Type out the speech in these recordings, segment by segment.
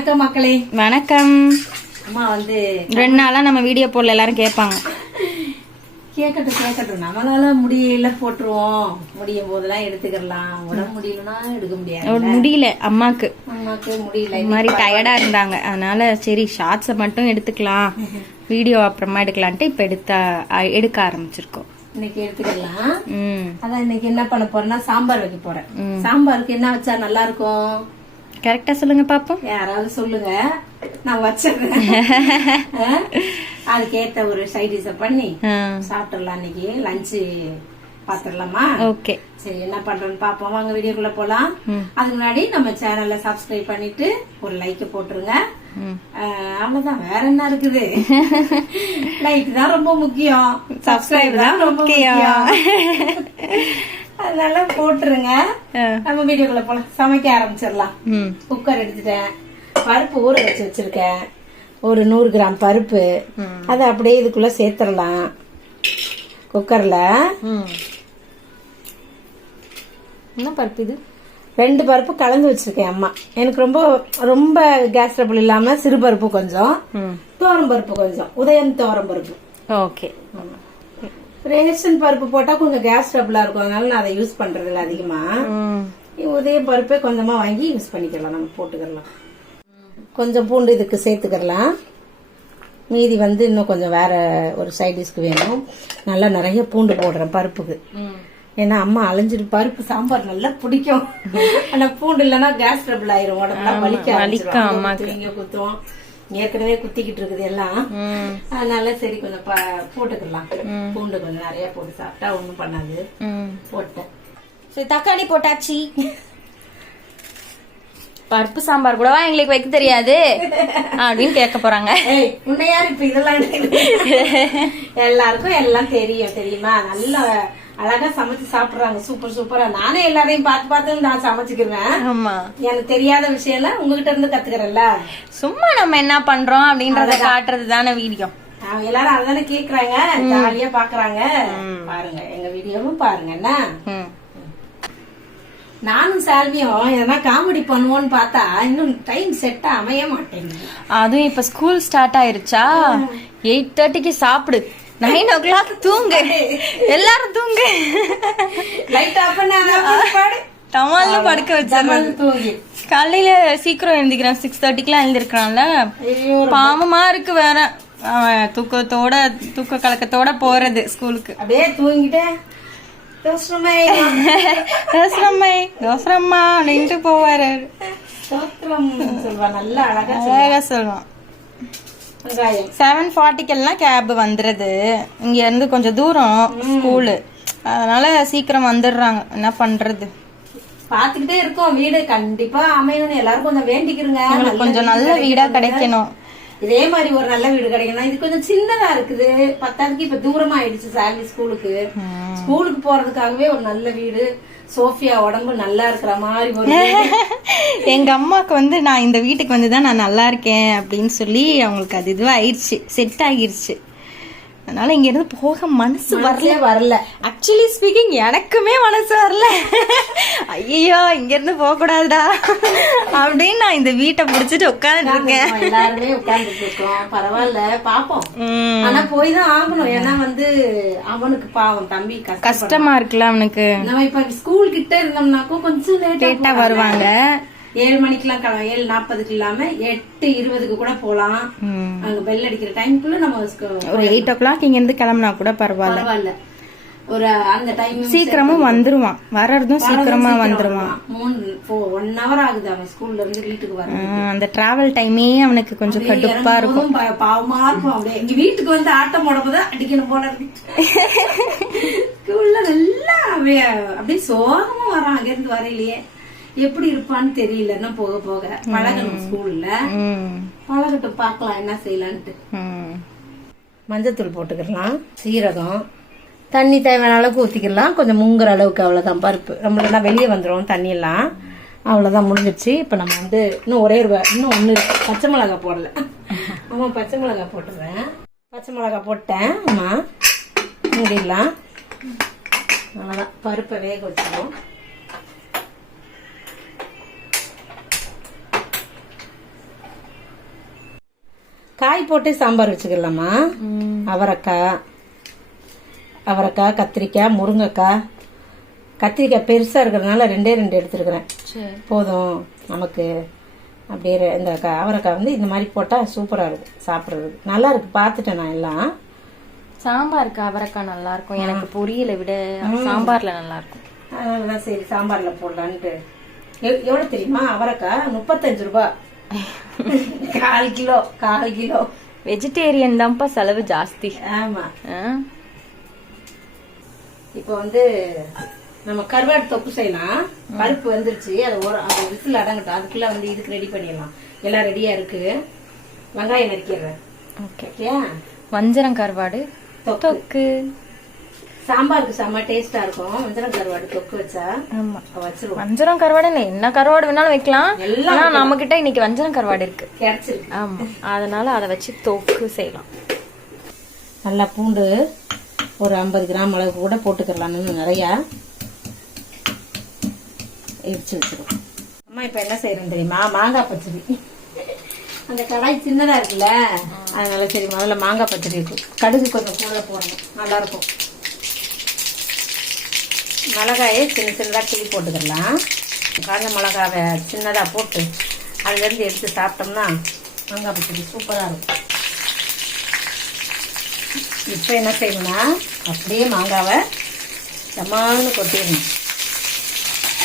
வணக்கம் மக்களே. வணக்கம். அம்மா வந்து 2 நாளா நம்ம வீடியோ போடல, எல்லாரும் கேட்பாங்க. கேட்கட்டும் நம்மளால முடியல போட்டுருவோம், முடியும் போதெல்லாம் எடுத்துக்கலாம். உடம்பு முடியலன்னா எடுக்க முடியாது. முடியல அம்மாக்கு முடியல, இந்த மாதிரி டயர்டா இருந்தாங்க. அதனால சரி ஷார்ட்ஸை மட்டும் எடுத்துக்கலாம், வீடியோ அப்புறமா எடுக்கலான்ட்டு இப்ப எடுக்க ஆரம்பிச்சிருக்கோம். இன்னைக்கு எடுத்துக்கலாம். அதான் இன்னைக்கு என்ன பண்ண போறேன்னா சாம்பார் வைக்க போறேன். சாம்பாருக்கு என்ன வச்சா நல்லா இருக்கும்? கரெக்டா சொல்லுங்க பாப்போம். யாராவது சொல்லுங்க, நான் வச்சிருக்கேன். அதுக்கேத்த ஒரு சைட் டிஷ் பண்ணி சாப்பிட்டுலாம். இன்னைக்கு லஞ்சு பாத்துடலாமா? ஓகே, சரி என்ன பண்றோம்னு பாப்போம். வாங்க வீடியோக்குள்ள போலாம். அதுக்கு முன்னாடி நம்ம சேனல்ல சப்ஸ்கிரைப் பண்ணிட்டு ஒரு லைக் போட்டுருங்க. அவ்வளவுதான், வேற என்ன இருக்குது? லைக் தான் ரொம்ப முக்கியம், சப்ஸ்கிரைப் தான் ரொம்ப முக்கியம். அதனால போட்டுருங்க. நம்ம வீடியோக்குள்ள போலாம், சமைக்க ஆரம்பிச்சிடலாம். குக்கர் எடுத்துட்டேன், பருப்பு ஊற வச்சு வச்சிருக்கேன். ஒரு 100 கிராம் பருப்பு, அதை அப்படியே இதுக்குள்ள சேர்த்துடலாம். குக்கர்ல என்ன பருப்பு இது? 2 பருப்பு கலந்து வச்சிருக்கேன் அம்மா. எனக்கு ரொம்ப ரொம்ப கேஸ் ட்ரபிள் இல்லாம சிறு பருப்பு கொஞ்சம், தோரம் பருப்பு கொஞ்சம், உதயம் தோரம் பருப்பு. ஓகே. ரேஷன் பருப்பு போட்டா கொஞ்சம் கேஸ் ட்ரபிளா இருக்கும், அதனால நான் அதை யூஸ் பண்றது இல்ல அதிகமா. உதய பருப்பே கொஞ்சமா வாங்கி யூஸ் பண்ணிக்கலாம், நம்ம போட்டுக்கலாம். கொஞ்சம் பூண்டு இதுக்கு சேர்த்துக்கலாம். மீதி வந்து இன்னும் கொஞ்சம் வேற ஒரு சைட் டிஷ்க்கு வேணும். நல்லா நிறைய பூண்டு போடுறேன் பருப்புக்கு. ஏன்னா அம்மா அலைஞ்சிட்டு பருப்பு சாம்பார் நல்லா பிடிக்கும். ஆனா பூண்டு இல்லைன்னா கேஸ் ட்ரபிள் ஆயிரும், உடம்புலாம் வலிக்க குத்துவோம். ஏற்கனவே குத்திக்கிட்டு இருக்குது எல்லாம், அதனால சரி கொஞ்சம் போட்டுக்கலாம். பூண்டு கொஞ்சம் நிறைய போட்டு சாப்பிட்டா ஒண்ணும் பண்ணாது. போட்டேன். சரி தக்காளி போட்டாச்சு. பருப்பு சாம்பார் கூடவா எங்களுக்கு வைக்க தெரியாது அப்படின்னு கேட்க போறாங்க. உன்னையாரு இப்ப இதெல்லாம் எல்லாருக்கும் எல்லாம் தெரியும், தெரியுமா? நல்ல அழகா சமைச்சு சாப்பிடுறாங்க, சூப்பர் சூப்பரா. நானே எல்லாரையும் பார்த்து நான் சமைச்சுக்கிறேன். எனக்கு தெரியாத விஷயம் எல்லாம் உங்ககிட்ட இருந்து கத்துக்கிறேன்ல. சும்மா நம்ம என்ன பண்றோம் அப்படின்றத காட்டுறது தானே வீடியோ. எல்லாரும் அதுதானே கேக்குறாங்க, ஜாலியா பாக்குறாங்க. பாருங்க எங்க வீடியோவும் பாருங்க. என்ன நானும் சால்வியும் எதனா காமெடி பண்ணுவோன்னு பார்த்தா இன்னும் டைம் செட் அமைய மாட்டேங்குது. அதுவும் இப்ப ஸ்கூல் ஸ்டார்ட் ஆயிருச்சா, 8:30க்கு சாப்பிடு, 9 o'clock தூங்கு, எல்லாரும் தூங்கு, லைட் ஆஃப் பண்ணாத டமால்னு படுக்க வச்சிருக்காங்க. தூங்கி காலையில சீக்கிரம் எழுந்திக்கிறேன், 6:30க்குலாம் எழுந்திருக்கான்ல. பாவமா இருக்கு வேற, தூக்க கலக்கத்தோட போறது ஸ்கூலுக்கு. அப்படியே தூங்கிட்டு தோசரம்மா அப்படின்ட்டு போவாரு. நல்லா அழகா சொல்லுவான். 7:40க்கெல்லாம் கேப் வந்துருது. இங்க இருந்து கொஞ்சம் தூரம் ஸ்கூலு, அதனால சீக்கிரம் வந்துடுறாங்க. என்ன பண்றது, பாத்துக்கிட்டே இருக்கோம். வீடு கண்டிப்பா அமையணும்னு எல்லாரும் கொஞ்சம் வேண்டிக்கிறங்க. கொஞ்சம் நல்ல வீடா கிடைக்கணும். இதே மாதிரி ஒரு நல்ல வீடு கிடைக்கணும். இது கொஞ்சம் சின்னதா இருக்குது, 10க்கு இப்ப தூரமா ஆயிடுச்சு சாலி ஸ்கூலுக்கு போறதுக்காகவே ஒரு நல்ல வீடு, சோஃபியா உடம்பு நல்லா இருக்கிற மாதிரி ஒரு எங்க அம்மாக்கு வந்து நான் இந்த வீட்டுக்கு வந்துதான் நான் நல்லா இருக்கேன் அப்படின்னு சொல்லி அவங்களுக்கு அது இதுவா ஆயிடுச்சு, செட் ஆகிருச்சு. அதனால இங்க இருந்து போக மனசு வரல. ஆக்சுவலி ஸ்பீக்கிங் எனக்குமே மனசு வரல. ஐயோ இங்க இருந்து போக கூடாதுடா அப்படின்னு நான் இந்த வீட்டை புடிச்சிட்டு உட்கார்ந்து இருக்கேன். எல்லாருமே உட்கார்ந்துட்டு இருக்கோம். பரவாயில்ல பாப்போம், ஆனா போய் தான் ஆகணும். ஏன்னா வந்து அவனுக்கு பாவம் தம்பி கஷ்டமா இருக்குல்ல அவனுக்கு. நம்ம இப்ப ஸ்கூல் கிட்ட இருந்தோம்னாக்கும் கொஞ்சம் லேட்டா வருவாங்க. 7 மணிக்கெல்லாம் 7:40க்கு இல்லாம 8:20க்கு கூட போலாம். அங்க பெல் அடிக்கிற டைம்குள்ள நம்ம ஒரு 8 o'clock இங்க இருந்து கிளம்பினா கூட பரவாயில்ல. ஒரு அந்த டைம் சீக்கிரமும் வந்துருவான், வர்றதும் சீக்கிரமா வந்துருவான். 1 hour ஆகுது அவன் ஸ்கூல்ல இருந்து வீட்டுக்கு வர. அந்த டிராவல் டைமே அவனுக்கு கொஞ்சம் கடுப்பா இருக்கும், பாவமா இருக்கும். அப்படியே இங்க வீட்டுக்கு வந்து ஆட்டம் போடும்போது அடிக்கணும் போல இருக்கு. ஸ்கூல்ல நல்லா அப்படியே சோகமா வரான். அங்க இருந்து வரையிலேயே எப்படி இருப்பான்னு தெரியல. போக போக பழகணும், ஸ்கூல்ல பழகட்டும், பாக்கலாம் என்ன செய்யலான்ட்டு. மஞ்சத்தூள் போட்டுக்கலாம், சீரகம், தண்ணி தேவையான அளவுக்கு ஊத்திக்கலாம். கொஞ்சம் முங்குற அளவுக்கு, அவ்வளவுதான். பருப்பு நம்மளா வெளியே வந்துடும் தண்ணி எல்லாம், அவ்வளவுதான் முடிஞ்சிருச்சு. இப்ப நம்ம வந்து இன்னும் இன்னும் ஒண்ணு பச்சை மிளகாய் போடல. ஆமா பச்சை மிளகாய் போட்டுறேன். பச்சை மிளகாய் போட்டேன். ஆமா மூடிடலாம். அவ்வளவுதான், பருப்பை வேக வச்சிடும். காய் போட்டு சாம்பார் வச்சுக்கலாமா. அவரைக்காய், கத்திரிக்காய், முருங்கைக்காய். கத்திரிக்காய் பெருசா இருக்கிறதுனால 2 எடுத்துருக்கிறேன். போதும் நமக்கு. அப்படியே இந்த அவரைக்காய் வந்து இந்த மாதிரி போட்டா சூப்பரா இருக்கும் சாப்பிட்றதுக்கு. நல்லா இருக்கு, பார்த்துட்டேன் நான் எல்லாம். சாம்பாருக்கு அவரைக்காய் நல்லா இருக்கும், எனக்கு பொரியலை விட சாம்பார்ல நல்லா இருக்கும். அதனாலதான் சரி சாம்பார்ல போடலான்ட்டு. எவ்வளவு தெரியுமா அவரைக்காய்? 35 ரூபாய். 1/4 கிலோ. வெஜிடேரியன் தான்ப்பா செலவு ஜாஸ்தி. ஆமா. இப்போ வந்து நம்ம கருவாடு தொக்கு செய்யலாம். பருப்பு வந்துருச்சு, அது அந்த விசில் அடங்கட்டும். அதுக்குள்ள வந்து இதுக்கு ரெடி பண்ணிடலாம். எல்லாம் ரெடியா இருக்கு. வெங்காயம் நறுக்கிறேன். ஓகே. வஞ்சரம் கருவாடு தொக்கு சாம்பாருக்கு செம்ம டேஸ்டா இருக்கும். வஞ்சரம் கருவாடு தொக்கு வச்சா. ஆமா, வச்சிருவோம். வஞ்சரம் கருவாடு இல்ல, என்ன கருவாடு வேணாலும் வைக்கலாம். ஆனா நம்ம கிட்ட இன்னைக்கு வஞ்சரம் கருவாடு இருக்கு, கிடைச்சிருக்கு. ஆமா, அதனால அதை வச்சு தொக்கு செய்யலாம். நல்லா பூண்டு ஒரு 50 கிராம் அளவு கூட போட்டுக்கலாம். நிறைய இடிச்சு வச்சிருவோம். அம்மா இப்ப என்ன செய்யறேன்னு தெரியுமா? மாங்காய் பச்சடி. அந்த கடாய் சின்னதா இருக்குல்ல, அதனால சரி முதல்ல மாங்காய் பச்சடி இருக்கும். கடுகு கொஞ்சம் கூட போடணும், நல்லா இருக்கும். மிளகாயை சின்னதாக கிள்ளி போட்டுக்கலாம். காஞ்ச மிளகாவை சின்னதாக போட்டு அதுலேருந்து எடுத்து சாப்பிட்டோம்னா மாங்காய் பச்சடி சூப்பராக இருக்கும். இப்போ என்ன செய்யணும்னா அப்படியே மாங்காவை சமான்னு கொட்டிடணும்.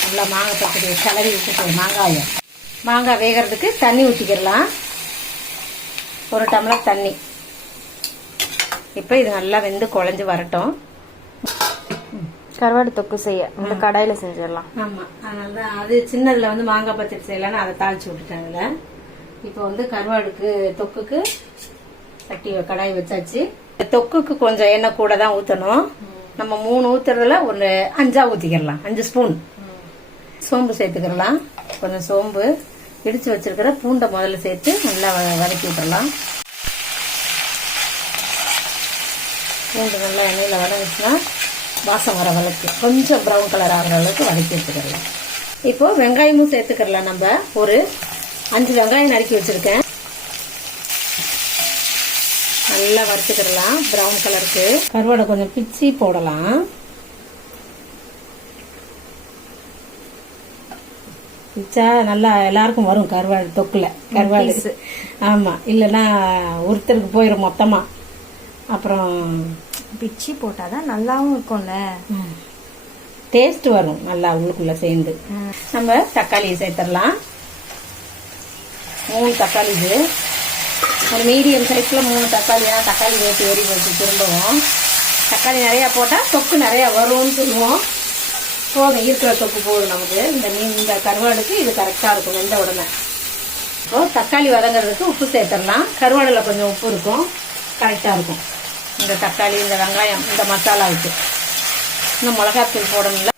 நல்லா மாங்காய் பச்சடியை கிளறி விட்டுட்டு மாங்காய் வேகிறதுக்கு தண்ணி ஊற்றிக்கிடலாம். 1 டம்ளர் தண்ணி. இப்போ இது நல்லா வெந்து குழஞ்சி வரட்டும். கருவாடு தொக்கு செய்ய இந்த கடாயில செஞ்சிடலாம். ஆமா, அதனாலதான் அது சின்னதுல வந்து மாங்காய் பச்சடி செய்யலான்னு அதை தாளிச்சு விட்டுட்டாங்கல்ல. இப்போ வந்து கருவாடுக்கு தொக்குக்கு கடாய் வச்சாச்சு. தொக்குக்கு கொஞ்சம் எண்ணெய் கூட தான் ஊற்றணும். நம்ம 3 ஊத்துறதுல ஒரு 5 ஊற்றிக்கிடலாம். 5 ஸ்பூன் சோம்பு சேர்த்துக்கிடலாம். கொஞ்சம் சோம்பு, இடிச்சு வச்சிருக்கிற பூண்டை முதல்ல சேர்த்து நல்லா வதக்கி விட்டுறலாம். பூண்டு நல்லா எண்ணெயில் வதங்கிச்சுன்னா வாசம் வர அளவுக்கு கொஞ்சம் ப்ரௌன் கலர் ஆகிற அளவுக்கு வதக்கி வச்சுக்கலாம். இப்போ வெங்காயமும் சேர்த்துக்கலாம். நம்ம ஒரு 5 வெங்காயம் நறுக்கி வச்சிருக்கேன். நல்லா வறுத்துக்கிடலாம் ப்ரௌன் கலருக்கு. கருவாடை கொஞ்சம் பிச்சு போடலாம். பிச்சா நல்லா எல்லாருக்கும் வரும் கருவாடு தொக்குல. கருவாடு ஆமா, இல்லைன்னா ஒருத்தருக்கு போயிடும் மொத்தமா. அப்புறம் பிச்சி போட்டாதான் நல்லாவும் இருக்கும்ல, டேஸ்ட் வரும் நல்லா உள்ளுக்குள்ள சேர்ந்து. நம்ம தக்காளியை சேர்த்துடலாம். 3 தக்காளி. இது ஒரு மீடியம் சைஸ்ல 3 தக்காளி. தக்காளி ரேட்டு ஏறி வச்சு திரும்பவும் தக்காளி நிறைய போட்டா தொக்கு நிறைய வரும்னு சொல்லுவோம். போதும், இருக்கிற தொக்கு போதும் நமக்கு. இந்த கருவாடுக்கு இது கரெக்டா இருக்கும் வெந்த உடனே. இப்போ தக்காளி வதங்கிறதுக்கு உப்பு சேர்த்துடலாம். கருவாடுல கொஞ்சம் உப்பு இருக்கும், கரெக்டா இருக்கும். இந்த தக்காளி, இந்த வெங்காயம், இந்த மசாலாவுக்கு இன்னும் மிளகாத்தூள் போடணும்ல.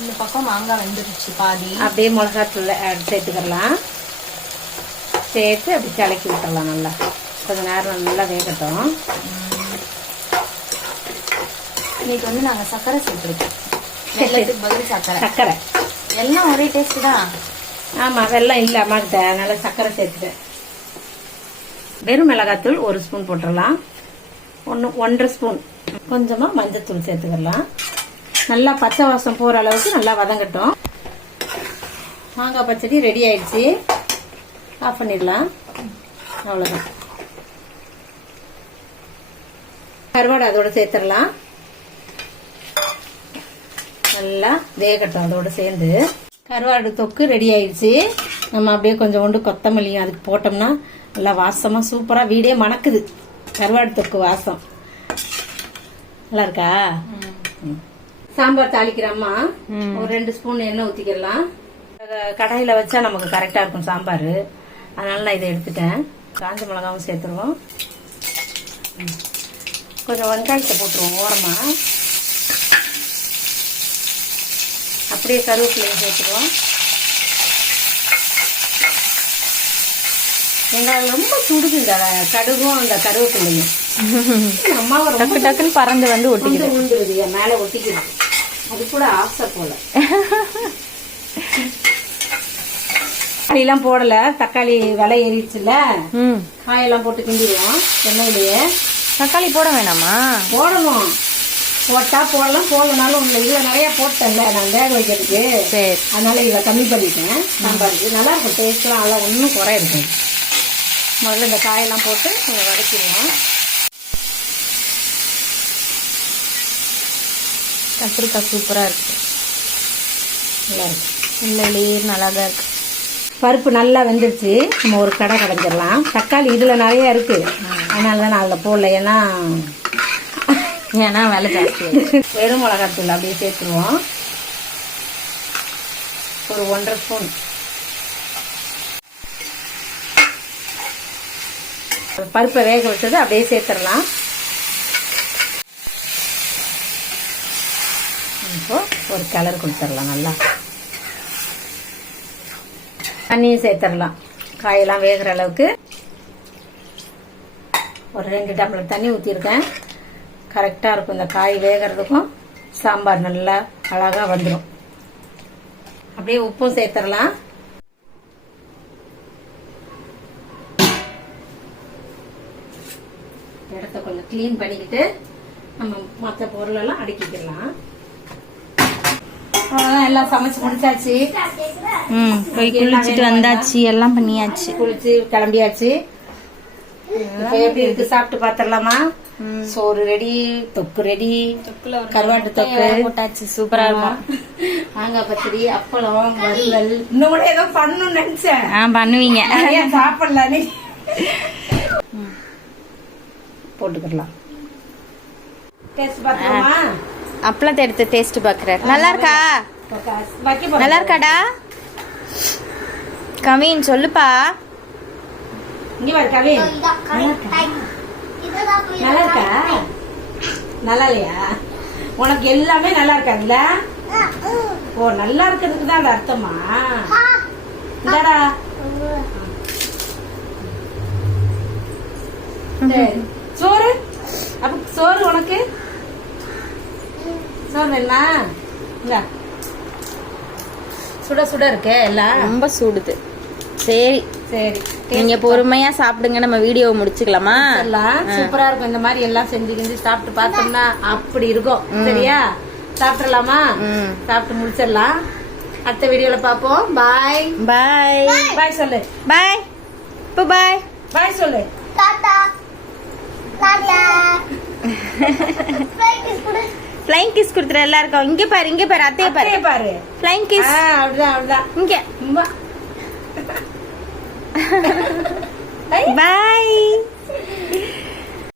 இந்த பக்கம் மாங்காய் வெந்துருச்சு பாதி. அப்படியே மிளகாத்தூள் சேர்த்துக்கலாம். சேர்த்து அப்படி கலக்கி விட்டுறலாம். நல்லா கொஞ்சம் நேரம் நல்லா வேகட்டும். இன்னைக்கு வந்து நாங்கள் சர்க்கரை சேர்த்துருக்கோம். வெள்ளத்துக்கு பதில் சர்க்கரை. எல்லாம் ஒரே டேஸ்ட் தான். ஆமா, வெள்ளம் இல்லை அம்மாக்கிட்ட, அதனால சர்க்கரை சேர்த்துட்டேன். வெறும் மிளகாத்தூள் 1 ஸ்பூன் போட்டுடலாம். 1.5 ஸ்பூன் கொஞ்சமா மஞ்சத்தூள் சேர்த்துக்கலாம். நல்லா பச்சை வாசம் போற அளவுக்கு நல்லா வதங்கட்டும். மாங்காய் பச்சடி ரெடி ஆயிடுச்சு. ஆஃப் பண்ணிடலாம். அவ்வளவுதான். கருவாடு அதோட சேர்த்துடலாம். நல்லா வேகட்டும் அதோட சேர்ந்து. கருவாடு தொக்கு ரெடி ஆயிடுச்சு. நம்ம அப்படியே கொஞ்சோண்டு கொத்தமல்லியும் அதுக்கு போட்டோம்னா நல்லா வாசமா சூப்பரா வீடே மணக்குது. கருவாடு தொக்கு வாசம் நல்லா இருக்கா? சாம்பார் தாளிக்கிறோமா, ஒரு 2 ஸ்பூன் எண்ணெய் ஊத்திக்கலாம். கடாயில வச்சா நமக்கு கரெக்டா இருக்கும் சாம்பார். அதனால நான் இதை எடுத்துட்டேன். காஞ்ச மிளகாவும் சேர்த்துருவோம். கொஞ்சம் வெங்காயத்தை போட்டுருவோம் ஓரமா. அப்படியே கருவேப்பிலையும் சேர்த்துருவோம். வெங்காயம் ரொம்ப சுடுது இந்த கடுகும் அந்த கருவேப்பிலையும். அம்மாவை டக்கு டக்குன்னு பறந்து வந்து ஒட்டிக்கிது, மேல ஒட்டிக்கிது. அது கூட ஆசை போல. தக்காளிலாம் போடல, தக்காளி விலை ஏறிடுச்சுல, ம் காயெல்லாம் போட்டு கிண்டிடுவோம் எண்ணெயிலேயே. தக்காளி போட வேணாமா? போடணும், போட்டா போடலாம், போடலனாலும் உங்களை இதில் நிறைய போட்டேன்ல நான் வேக வைக்கிறதுக்கு, சரி. அதனால இதில் கம்மி பண்ணிட்டேன். சாம்பாருக்கு நல்லா இருக்கும், டேஸ்ட்லாம் அதெல்லாம் ஒன்றும் குறை இருக்கும். முதல்ல இந்த காயெல்லாம் போட்டு கொஞ்சம் வதக்கிடுவோம். கத்திரிக்காய் சூப்பராக இருக்கு, நல்லா இருக்கு. இல்லை நல்லா தான் இருக்கு. பருப்பு நல்லா வெந்துருச்சு, நம்ம ஒரு கடை கடைஞ்சிடலாம். தக்காளி இதில் நிறைய இருக்கு, அதனால தான் நான் அதில் போடல, ஏன்னா விலை ஜாஸ்தி. வெறும் மிளகாத்தூள் அப்படியே சேர்த்துருவோம், ஒரு 1.5 ஸ்பூன். பருப்பை வேக வச்சது அப்படியே சேர்த்துடலாம். இப்போ ஒரு கலர் கொடுத்துடலாம். நல்லா தண்ணியும் சேர்த்துடலாம், காயெல்லாம் வேகிற அளவுக்கு. ஒரு 2 டம்ளர் தண்ணி ஊற்றிருக்கேன், கரெக்டாக இருக்கும் இந்த காய் வேகிறதுக்கும். சாம்பார் நல்லா அழகாக வந்துடும். அப்படியே உப்பும் சேர்த்துடலாம். இடத்த கொஞ்சம் க்ளீன் பண்ணிக்கிட்டு நம்ம மற்ற பொருளெல்லாம் அடுக்கிக்கலாம். அவ்வளோதான், எல்லாம் சமைச்சு முடிச்சாச்சு. போய் குளிச்சுட்டு வந்தாச்சு, எல்லாம் பண்ணியாச்சு, குளிச்சு கிளம்பியாச்சு. இப்போ எப்படி இருக்கு சாப்பிட்டு பாத்திரலாமா? சோறு ரெடி, தொக்கு ரெடி, கருவாட்டு தொக்கு போட்டாச்சு, சூப்பரா இருக்கும். மாங்காய் பச்சடி, அப்பளம், வறுவல். இன்னும் கூட ஏதோ பண்ணணும்னு நினைச்சேன், பண்ணுவீங்க. சாப்பிடலான்னு போட்டுக்கலாம். டேஸ்ட் பாத்துக்கோமா? அப்பளத்தை எடுத்து டேஸ்ட் பாக்குறாரு. நல்லா இருக்கா? நல்லா இருக்காடா? கவின் சொல்லுப்பா. இங்க பாரு கவின், நல்லா இருக்கா? நல்லா இல்லையா? உனக்கு எல்லாமே நல்லா இருக்காதுல்ல? ஓ, நல்லா இருக்கிறதுக்கு தான் அது அர்த்தமா? இந்தாடா. சோறு, அப்ப சோறு உனக்கு சோறு வேணா? சுட சுட இருக்கு, எல்லாம் ரொம்ப சூடுது. சரி சரி, நீங்க பொறுமையா சாப்பிடுங்க, நம்ம வீடியோவை முடிச்சுக்கலாமா? எல்லாம் சூப்பரா இருக்கும். இந்த மாதிரி எல்லாம் செஞ்சு கிஞ்சி சாப்பிட்டு பார்த்தோம்னா அப்படி இருக்கும். சரியா, சாப்பிடலாமா? சாப்பிட்டு முடிச்சிடலாம். அடுத்த வீடியோல பாப்போம். பாய் பாய். பாய் சொல்லு. பாய். இப்போ பாய். பாய் சொல்லு. ஃப்ளைங் கிஸ் கொடுத்துற எல்லாருக்கும். இங்க பாரு, இங்க பாரு, அத்தைய பாரு, பாரு. Flying kiss. அப்படிதான் அப்படிதான். இங்க. பாய்.